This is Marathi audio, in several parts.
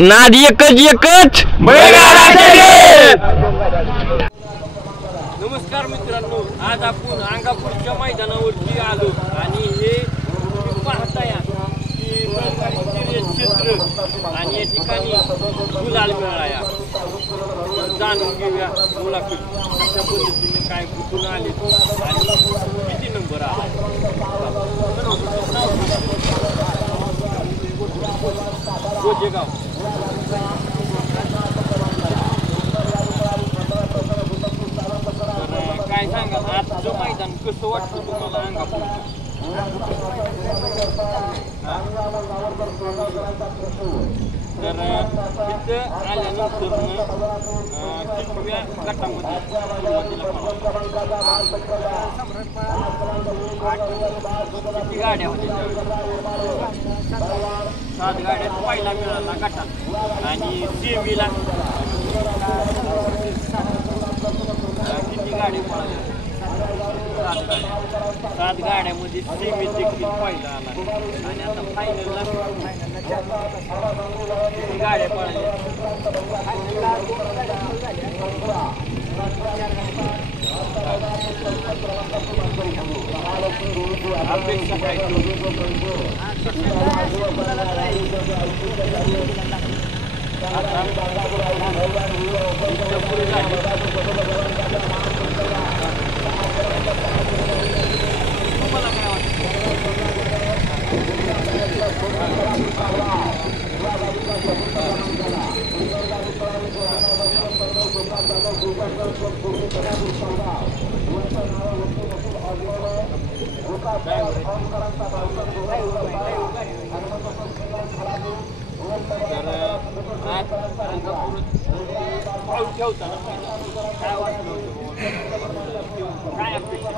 नाद एकच नमस्कार मित्रांनो, आज आपण अंगापूरच्या मैदानावरती आलो आणि हे पाहताय की बैलगाडी क्षेत्र आणि या ठिकाणी गुलाल मिळाला. जाणून घेऊया मुलाखत कशा पद्धतीने काय कुठून आले आणि किती नंबर आला. गोजेगाव काय सांगा आजचं मैदान कसं वाटतं तुम्हाला अंगापूरचं? तर तिथं आल्यानंतर कितव्या गटामध्ये किती गाड्या होत्या? 7 गाड्या पहिला मिळाला गटात आणि सेमीला किती गाडी पळाल्या? 7 गाड्यामध्ये सेमी देखील पहिला आला आणि आता फायनलला किती गाड्या पळाल्या? अपेक्षा काय पाऊल ठेवताना काय वाटलं काय अपेक्षा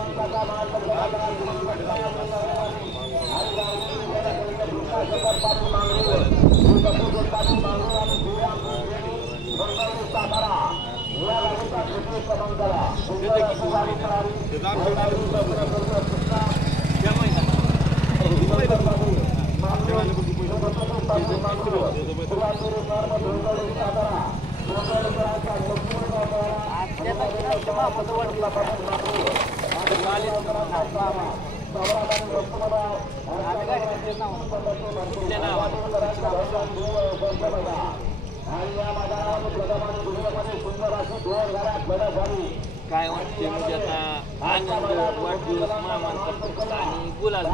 काय वाटते म्हणजे आता आनंद वाढदिवस मामांचा आणि गुलाल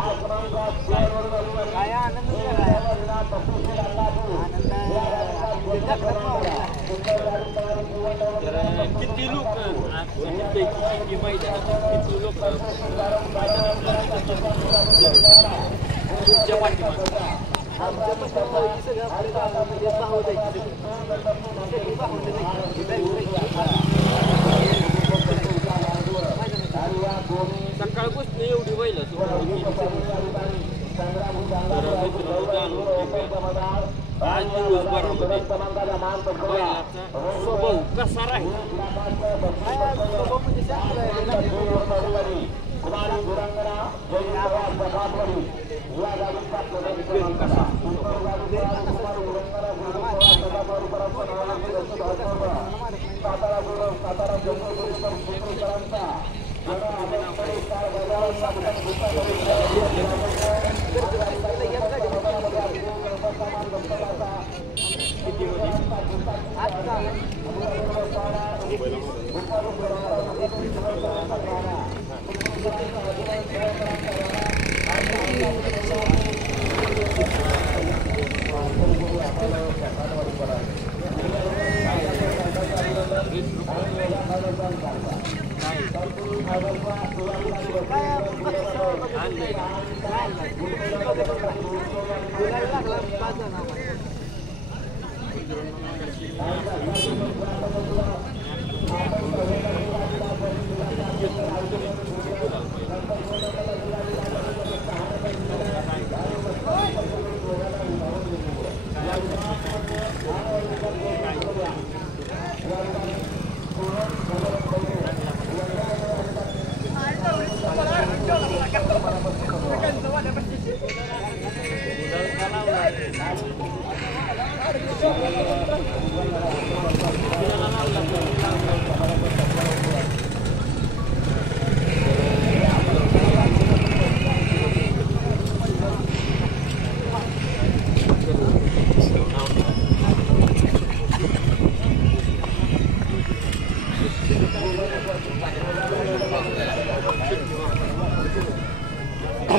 काय आनंद तर किती लोक किती मैदानात किती लोक तुमच्या पाठीमागे सकाळपासून एवढी बैल आज दिवसभरामध्ये बैलाचा स्वभाव कसा राहील?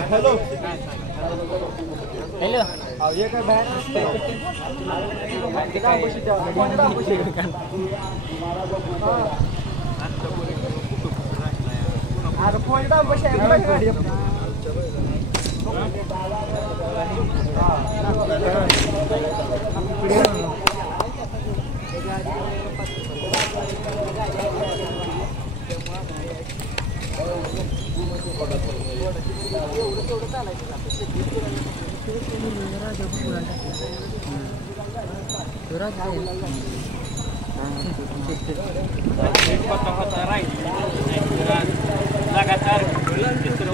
हॅलो हॅलो ये काय बाहेर लगातार चित्र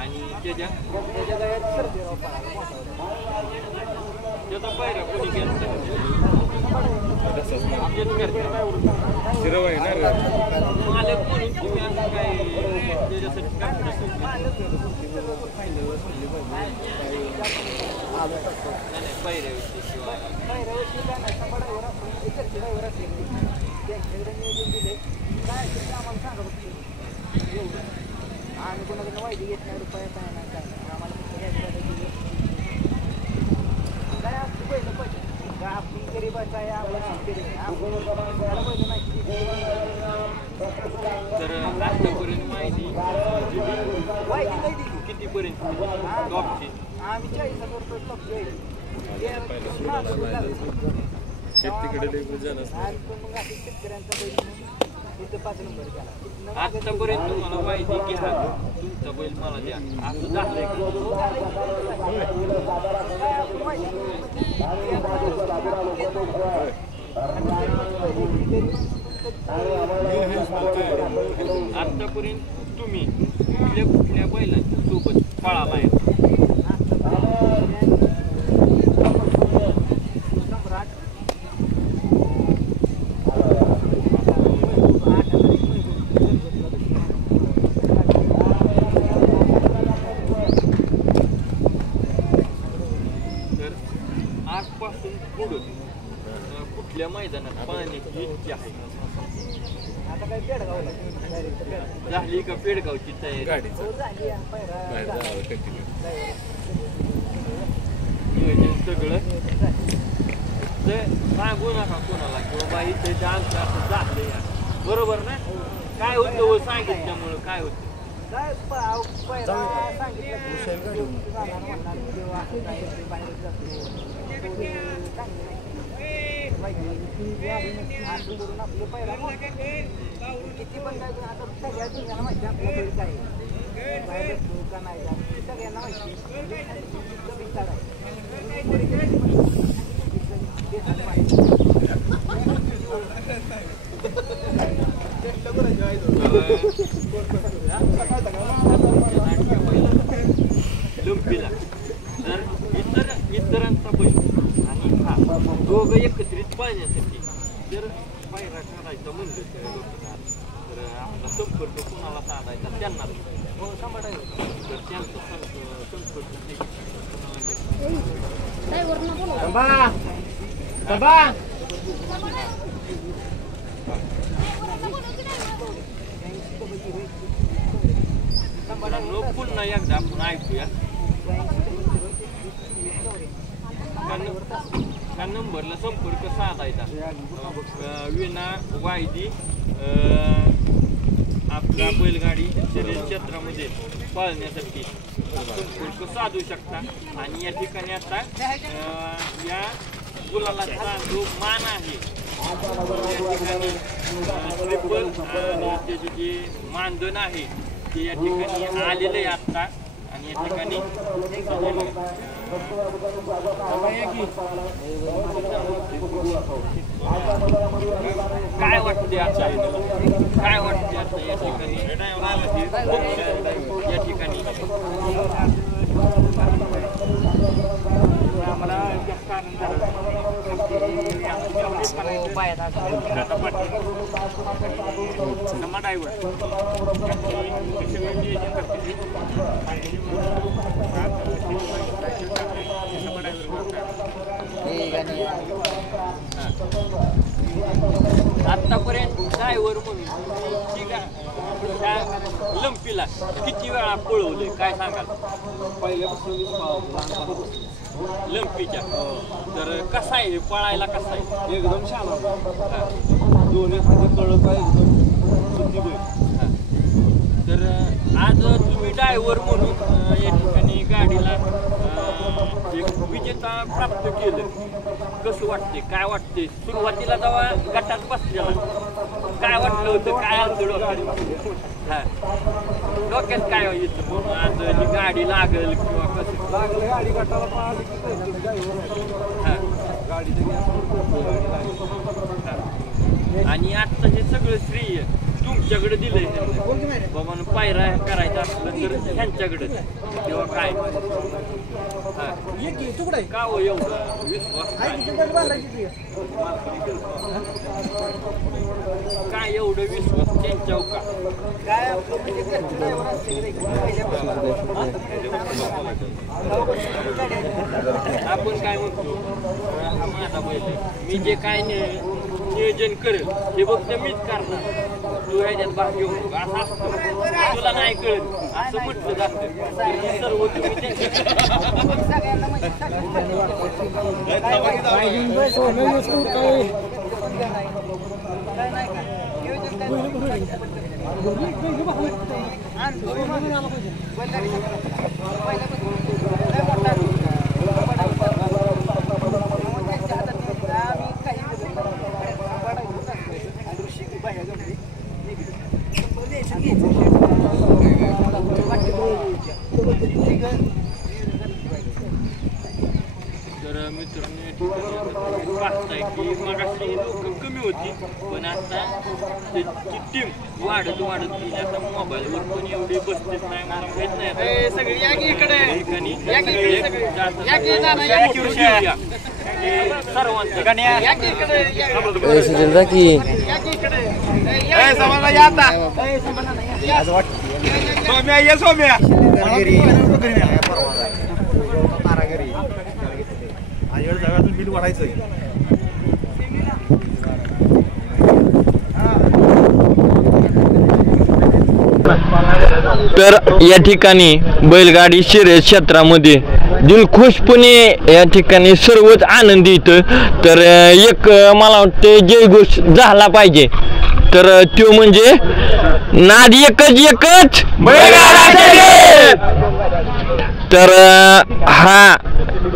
आणि त्याच्या पायऱ्या कोणी गेलं मला कोणी तुम्ही असं काय त्याच्यासाठी आम्ही कोणाकडनं माहिती घेत नाही रुपया काय नाही काय आम्हाला काय असतं पहिलं पैसे आपली गरीबाचं आहे आपला शेतकरी आपल्याला पहिलं माहिती तर आतापर्यंत माहिती माहिती नाही दिली कितीपर्यंत टॉपची आम्ही 40,000 रुपये टॉप घ्यायची शेतीकडे झालं मग असं शेतकऱ्यांचा बैल इथं 5 नंबर केला आतापर्यंत तुम्हाला माहिती घ्या तुमचा बैल मला द्या असं झालंय आतापर्यंत तुम्ही कुठल्या कुठल्या बैलांच्या सोबत पळाला आहे कुठल्या मैदानात पाण्याची इच्छा आहे आता काय पेडगाव झाली का पेडगावची तयारी नियोजन सगळं सांगू नका कोणाला किंवा बाई ते आमचं असं झालं या बरोबर ना काय होतं सांगितल्यामुळं काय होतं काय किती पण काय आता सगळ्या दुनियाला माहिती आपल्या घरी काय बाहेर का नाही सगळ्यांना माहिती लंपीला जर इतरांचा बैल आणि हा दोघं एकत्रित पाहण्यासाठी जर पायरा करायचा म्हणलं तर आपला संपर्क कोणाला साधायचा त्यांना तर त्यांचा संपर्क पुन्हा एकदा आपण ऐकूया त्या नंबरला संपर्क साधायचा विना वायदी आपल्या बैलगाडी शरीर क्षेत्रामध्ये पाळण्यासाठी संपर्क साधू शकता आणि या ठिकाणी आता या गुलालाचा जो मान आहे या ठिकाणी ट्रिपल आणि त्याचे जे मानधन आहे ते या ठिकाणी आलेलं आहे आत्ता आणि या ठिकाणी काय वाटते आता काय वाटते आता या ठिकाणी या ठिकाणी आम्हाला जास्त आनंद झाला आतापर्यंत ड्रायव्हर म्हणून ठीक आहे त्या लंपीला किती वेळा पळवलंय काय सांगाल लंपीच्या तर कसा आहे पळायला कसा आहे एकदम छान दोन्ही हाती कळत आहे एकदम शुद्धी बैल तर आज तुम्ही ड्रायव्हर म्हणून या ठिकाणी गाडीला एक विजेता प्राप्त केलं कसं वाटते काय वाटते सुरुवातीला जेव्हा गटात बसलेला काय वाटलं होतं काय आलं डोक्यात हां डोक्यात काय येतं म्हणून आज ही गाडी लागेल किंवा कसं लागलं गाडी गटाला पळाली हां गाडी आणि आता हे सगळं श्रेय तुमच्याकडे दिलंय बाबा पायरा करायचा असलं तर ह्यांच्याकडे किंवा काय का हो एवढं विश्वास काय एवढं विश्वास त्यांच्यावर का काय आपण काय म्हणतो हा माझा बैल मी जे काय नियोजन करेल हे फक्त मीच करणार तू ह्याच्यात भाग घेऊ नको असं असतं तुला नाही कळत असं म्हटलं जातं सर्व तुम्ही तर मित्रांनो पाहताय की मगाशी लोक कमी होती पण आता त्याची टीम वाढत गेली आता मोबाईलवर पण एवढी बसतेच नाही मला माहित नाही सगळी बिल वाढायचं तर या ठिकाणी बैलगाडी शर्यत क्षेत्रामध्ये दिलखुशपणे या ठिकाणी सर्वच आनंदी इथं तर एक मला वाटते जयघोष झाला पाहिजे तर तो म्हणजे नाद एकच तर हा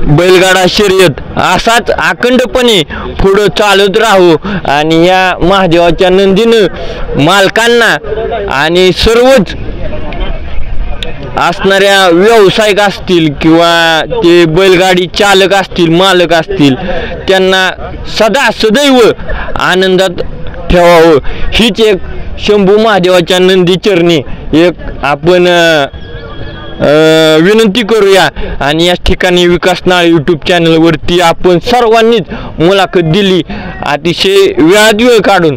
बैलगाडा शर्यत असाच अखंडपणे पुढं चालत राहू आणि या महादेवाच्या नंदीनं मालकांना आणि सर्वच असणाऱ्या व्यावसायिक असतील किंवा ते बैलगाडी चालक असतील मालक असतील त्यांना सदैव आनंदात ठेवावं हीच एक शंभू महादेवाच्या नंदी चरणी एक आपण विनंती करूया आणि या ठिकाणी विकास नाळ यूट्यूब चॅनलवरती आपण सर्वांनीच मुलाखत दिली अतिशय वेळात वेळ काढून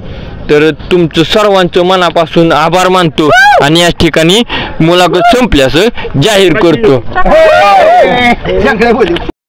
तर तुमचं सर्वांचं मनापासून आभार मानतो आणि या ठिकाणी मुलाखत संपल्याचं जाहीर करतो.